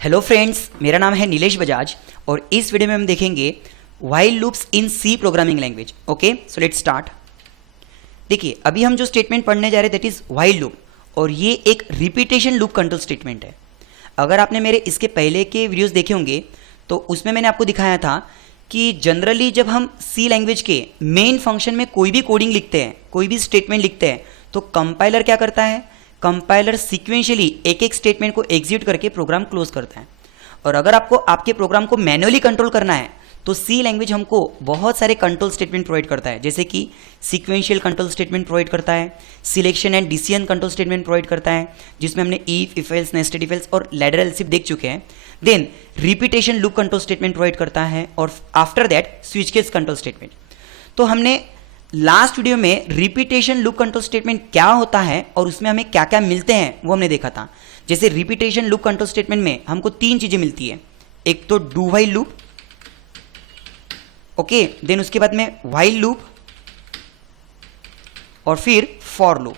Hello friends, मेरा नाम है नीलेश बजाज और इस वीडियो में हम देखेंगे while loops in C programming language. Okay, so let's start. देखिए, अभी हम जो स्टेटमेंट पढ़ने जा रहे हैं दैट इज व्हाइल लूप और ये एक रिपीटेशन लूप कंट्रोल स्टेटमेंट है। अगर आपने मेरे इसके पहले के वीडियोस देखे होंगे तो उसमें मैंने आपको दिखाया था कि जनरली जब हम सी लैंग्वेज के मेन फंक्शन में कोई भी कोडिंग लिखते हैं, कोई भी स्टेटमेंट लिखते हैं, तो कंपाइलर क्या करता है, कंपाइलर सीक्वेंशियली एक एक स्टेटमेंट को एग्जीक्यूट करके प्रोग्राम क्लोज करता है। और अगर आपको आपके प्रोग्राम को मैन्युअली कंट्रोल करना है तो सी लैंग्वेज हमको बहुत सारे कंट्रोल स्टेटमेंट प्रोवाइड करता है, जैसे कि सीक्वेंशियल कंट्रोल स्टेटमेंट प्रोवाइड करता है, selection and decision control statement provide करता है जिसमें हमने if else, nested if else और लैडर एल्स इफ देख चुके हैं। Then repetition loop control statement provide करता है और after that switch case control statement. तो हमने लास्ट वीडियो में रिपीटेशन लूप कंट्रोल स्टेटमेंट क्या होता है और उसमें हमें क्या क्या मिलते हैं वो हमने देखा था। जैसे रिपीटेशन लूप कंट्रोल स्टेटमेंट में हमको तीन चीजें मिलती है, एक तो do while loop, okay, then उसके बाद में व्हाइल लूप और फिर फॉर लूप।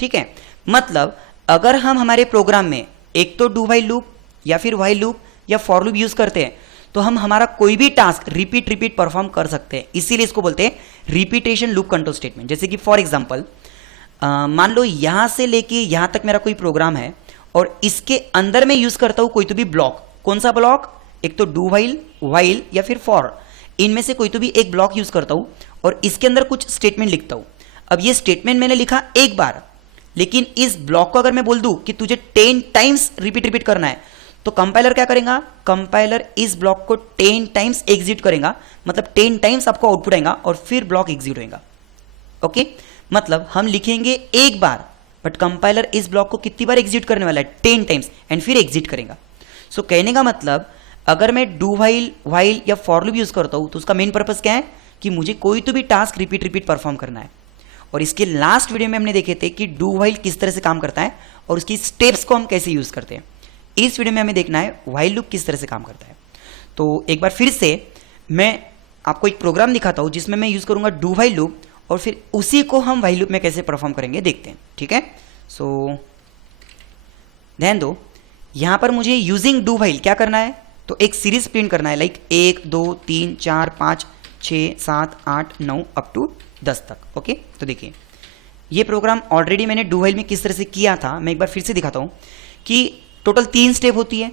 ठीक है, मतलब अगर हम हमारे प्रोग्राम में एक तो डू व्हाइल लूप या फिर व्हाइल लूप या फॉर लूप यूज करते हैं तो हम हमारा कोई भी टास्क रिपीट परफॉर्म कर सकते हैं, इसीलिए इसको बोलते हैं रिपीटेशन लूप कंट्रोल स्टेटमेंट। जैसे कि फॉर एग्जांपल मान लो यहां से लेके यहां तक मेरा कोई प्रोग्राम है और इसके अंदर मैं यूज करता हूं कोई तो भी ब्लॉक। कौन सा ब्लॉक? एक तो डू व्हाइल, व्हाइल या फिर फॉर, इनमें से कोई तो भी एक ब्लॉक यूज करता हूं और इसके अंदर कुछ स्टेटमेंट लिखता हूं। अब ये स्टेटमेंट मैंने लिखा एक बार, लेकिन इस ब्लॉक को अगर मैं बोल दूं कि तुझे 10 टाइम्स रिपीट करना है तो कंपाइलर क्या करेगा, कंपाइलर इस ब्लॉक को 10 टाइम्स एग्जीक्यूट करेगा, मतलब 10 टाइम्स आपको आउटपुट आएगा और फिर ब्लॉक एग्जीक्यूट होगा। ओके, मतलब हम लिखेंगे एक बार बट कंपाइलर इस ब्लॉक को कितनी बार एग्जीक्यूट करने वाला है, 10 टाइम्स, एंड फिर एग्जीक्यूट करेगा। सो कहने का मतलब अगर मैं डू व्हाइल, व्हाइल या फॉर लूप यूज करता हूं तो उसका मेन पर्पस क्या है कि मुझे कोई तो भी टास्क रिपीट परफॉर्म करना है। और इसके लास्ट वीडियो में हमने देखे थे कि डू व्हाइल किस तरह से काम करता है और उसकी स्टेप्स को हम कैसे यूज करते हैं। इस वीडियो में हमें देखना है व्हाइल लूप किस तरह से काम करता है। तो एक बार फिर से मैं आपको एक प्रोग्राम दिखाता हूं जिसमें मैं यूज करूंगा डू व्हाइल लूप और फिर उसी को हम व्हाइल लूप में कैसे परफॉर्म करेंगे देखते हैं। ठीक है, सो ध्यान दो, यहां पर मुझे यूजिंग डू व्हाइल क्या करना है, तो एक सीरीज प्रिंट करना है, लाइक 1 2 3 4 5 6 7 8 9 अप टू 10 तक। ओके, तो देखिए ये प्रोग्राम ऑलरेडी मैंने डू व्हाइल में किस तरह से किया था, मैं एक बार फिर से दिखाता हूं कि टोटल 3 स्टेप होती है।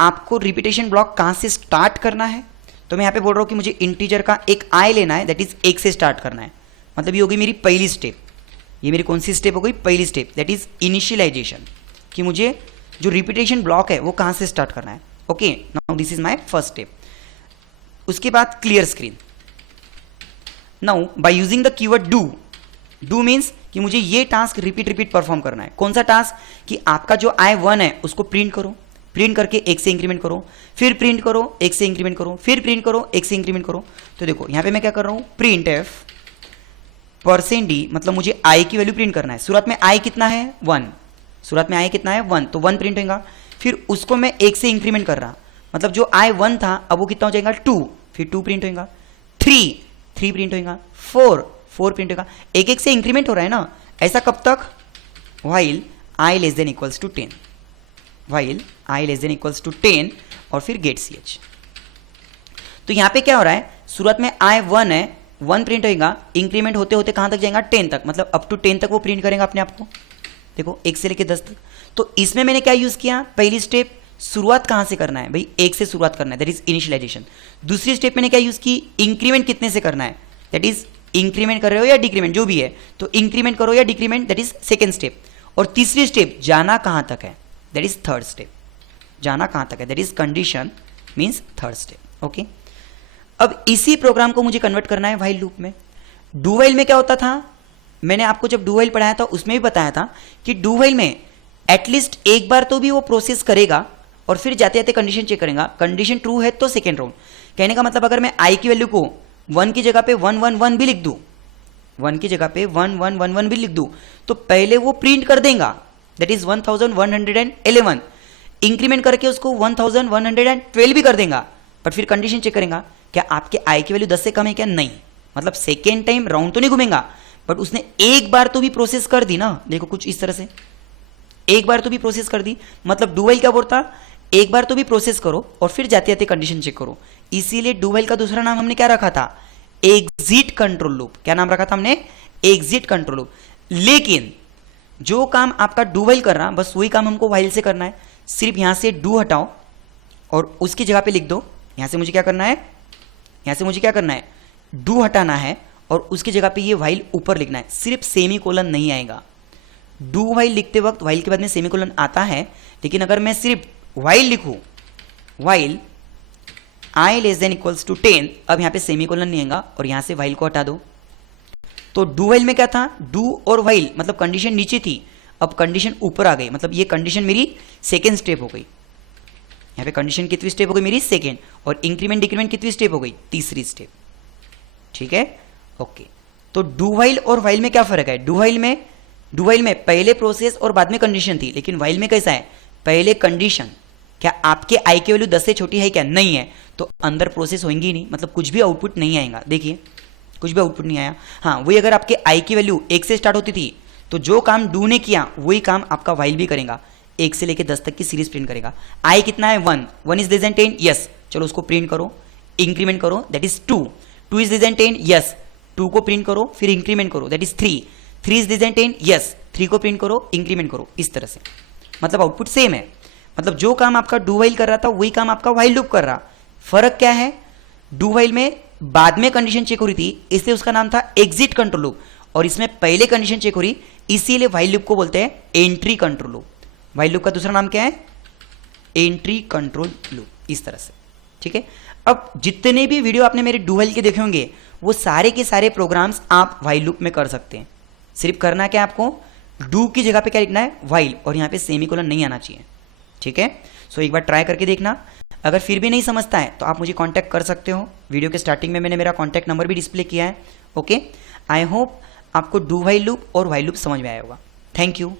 आपको रिपीटेशन ब्लॉक कहां से स्टार्ट करना है, तो मैं यहां पे बोल रहा हूं कि मुझे इंटीजर का एक आई लेना है, दैट इज 1 से स्टार्ट करना है। मतलब ये होगी मेरी पहली स्टेप। ये मेरी कौन सी स्टेप हो गई, पहली स्टेप, दैट इज इनिशियलाइजेशन, कि मुझे जो रिपीटेशन ब्लॉक है वो कहां से स्टार्ट करना है। Okay, now this is my first step. उसके बाद clear screen. Now by using the keyword do, do means कि मुझे ये टास्क रिपीट परफॉर्म करना है। कौन सा टास्क, कि आपका जो I1 है उसको प्रिंट करो, प्रिंट करके 1 से इंक्रीमेंट करो, फिर प्रिंट करो 1 से इंक्रीमेंट करो, फिर प्रिंट करो 1 से इंक्रीमेंट करो। तो देखो यहां पे मैं क्या कर रहा हूं, प्रिंट एफ %d, मतलब मुझे I की वैल्यू प्रिंट करना है। शुरुआत में I कितना है 1, शुरुआत में I कितना है 1, तो 1 प्रिंट होगा। फिर उसको मैं 1 से इंक्रीमेंट कर रहा, मतलब जो I1 था अब वो कितना हो जाएगा 2, फिर 2 प्रिंट होगा, 3 प्रिंट होगा, 4 प्रिंट होगा, एक से इंक्रीमेंट हो रहा है ना। ऐसा कब तक, while I less than equals to 10, while I less than equals to 10 और फिर गेट ch। तो यहां पे क्या हो रहा है, शुरुआत में I1 है, 1 प्रिंट होगा, इंक्रीमेंट होते होते कहां तक जाएगा 10 तक, मतलब अप टू 10 तक वो प्रिंट करेगा अपने आप को। देखो 1 से लेके 10 तक। तो इसमें मैंने क्या यूज किया, पहली स्टेप शुरुआत कहां से करना है भाई, 1 से शुरुआत करना है, दैट इज इनिशियलाइजेशन। दूसरी स्टेप मैंने क्या यूज की, इंक्रीमेंट कितने से करना है, दैट इज इंक्रीमेंट कर रहे हो या डिक्रीमेंट, जो भी है, तो इंक्रीमेंट करो या decrement, that is second step. और तीसरी स्टेप जाना कहां तक है, दैट इज थर्ड स्टेप, जाना कहां तक है, that is condition means third step. Okay, अब इसी प्रोग्राम को मुझे कन्वर्ट करना है व्हाइल लूप में। डू व्हाइल में क्या होता था, मैंने आपको जब डू व्हाइल पढ़ाया था उसमें भी बताया था कि डू व्हाइल में एटलीस्ट एक बार तो भी वो प्रोसेस करेगा और फिर जाते जाते कंडीशन चेक करेगा, कंडीशन ट्रू है तो सेकेंड राउंड। कहने का मतलब अगर मैं I की वैल्यू को 1 की जगह पे 1 1 1 भी लिख दूं, 1 की जगह पे 1 1 1 1 भी लिख दूं, तो पहले वो प्रिंट कर देगा, दैट इज 1111, इंक्रीमेंट करके उसको 1112 भी कर देगा, बट फिर कंडीशन चेक करेगा क्या आपके I की वैल्यू 10 से कम है क्या, नहीं, मतलब सेकेंड टाइम राउंड तो नहीं घूमेगा, बट उसने एक बार तो भी प्रोसेस कर दी ना। देखो कुछ इस तरह से एक बार तो भी प्रोसेस कर दी, मतलब डू व्हाइल क्या बोलता, एक बार तो भी प्रोसेस करो और फिर जाते जाते कंडीशन चेक करो। इसीलिए डू व्हाइल का दूसरा नाम हमने क्या रखा था, एग्जिट कंट्रोल लूप। क्या नाम रखा था हमने, एग्जिट कंट्रोल लूप। लेकिन जो काम आपका डू व्हाइल कर रहा बस वही काम हमको व्हाइल से करना है। सिर्फ यहां से डू हटाओ और उसकी जगह पे लिख दो, यहां से मुझे क्या करना है, यहां से मुझे क्या करना है, डू हटाना है और उसकी जगह पे ये व्हाइल ऊपर लिखना है। सिर्फ सेमीकोलन नहीं आएगा। डू व्हाइल लिखते वक्त व्हाइल के बाद में सेमीकोलन आता है, लेकिन अगर मैं सिर्फ व्हाइल लिखूं, while i less than equals to 10, अब यहां पे सेमीकोलन नहीं आएगा और यहां से व्हाइल को हटा दो। तो डू व्हाइल में क्या था, डू और व्हाइल मतलब कंडीशन नीचे थी, अब कंडीशन ऊपर आ गई, मतलब ये कंडीशन मेरी सेकेंड स्टेप हो गई। यहां पे कंडीशन कितनी स्टेप हो गई मेरी, सेकेंड, और इंक्रीमेंट डिक्रीमेंट कितनी स्टेप हो गई, तीसरी स्टेप। ठीक है, ओके। तो डू व्हाइल और व्हाइल में क्या फर्क है, डू व्हाइल में पहले प्रोसेस और बाद में कंडीशन थी, लेकिन व्हाइल में कैसा है, पहले कंडीशन, क्या आपके आई की वैल्यू 10 से छोटी है क्या, नहीं है, तो अंदर प्रोसेस होंगी नहीं, मतलब कुछ भी आउटपुट नहीं आएगा। देखिए कुछ भी आउटपुट नहीं आया। हाँ, वही अगर आपके आई की वैल्यू 1 से स्टार्ट होती थी तो जो काम डू ने किया वही काम आपका व्हाइल भी करेगा, 1 से लेकर 10 तक की सीरीज प्रिंट करेगा। आई कितना है, 1 इज लेस देन 10, यस, चलो उसको प्रिंट करो, इंक्रीमेंट करो, that is 2 is less than 10, yes, 2 को प्रिंट करो, फिर इंक्रीमेंट करो, that is 3 is less than 10, yes, 3 को प्रिंट करो, इंक्रीमेंट करो, इस तरह से। मतलब आउटपुट सेम है, मतलब जो काम आपका डू व्हाइल कर रहा था वही काम आपका व्हाइल लूप कर रहा। फर्क क्या है, डू व्हाइल में बाद में कंडीशन चेक हो रही थी, इसलिए उसका नाम था एग्जिट कंट्रोल लूप, और इसमें पहले कंडीशन चेक हो रही, इसीलिए व्हाइल लूप को बोलते हैं entry control loop. While loop का दूसरा नाम क्या है, एंट्री कंट्रोल लूप, इस तरह से। ठीक है, अब जितने भी वीडियो आपने मेरे डू व्हाइल के देखे होंगे वो सारे के सारे प्रोग्राम्स आप व्हाइल लूप में कर सकते हैं। सिर्फ करना क्या आपको, डू की जगह पे क्या लिखना है, व्हाइल, और यहां पे सेमीकोलन नहीं आना चाहिए। ठीक है, सो एक बार ट्राई करके देखना। अगर फिर भी नहीं समझता है तो आप मुझे कांटेक्ट कर सकते हो, वीडियो के स्टार्टिंग में मैंने मेरा कांटेक्ट नंबर भी डिस्प्ले किया है। ओके, आई होप आपको डू व्हाइल लूप और व्हाइल लूप समझ में आया होगा। Thank you.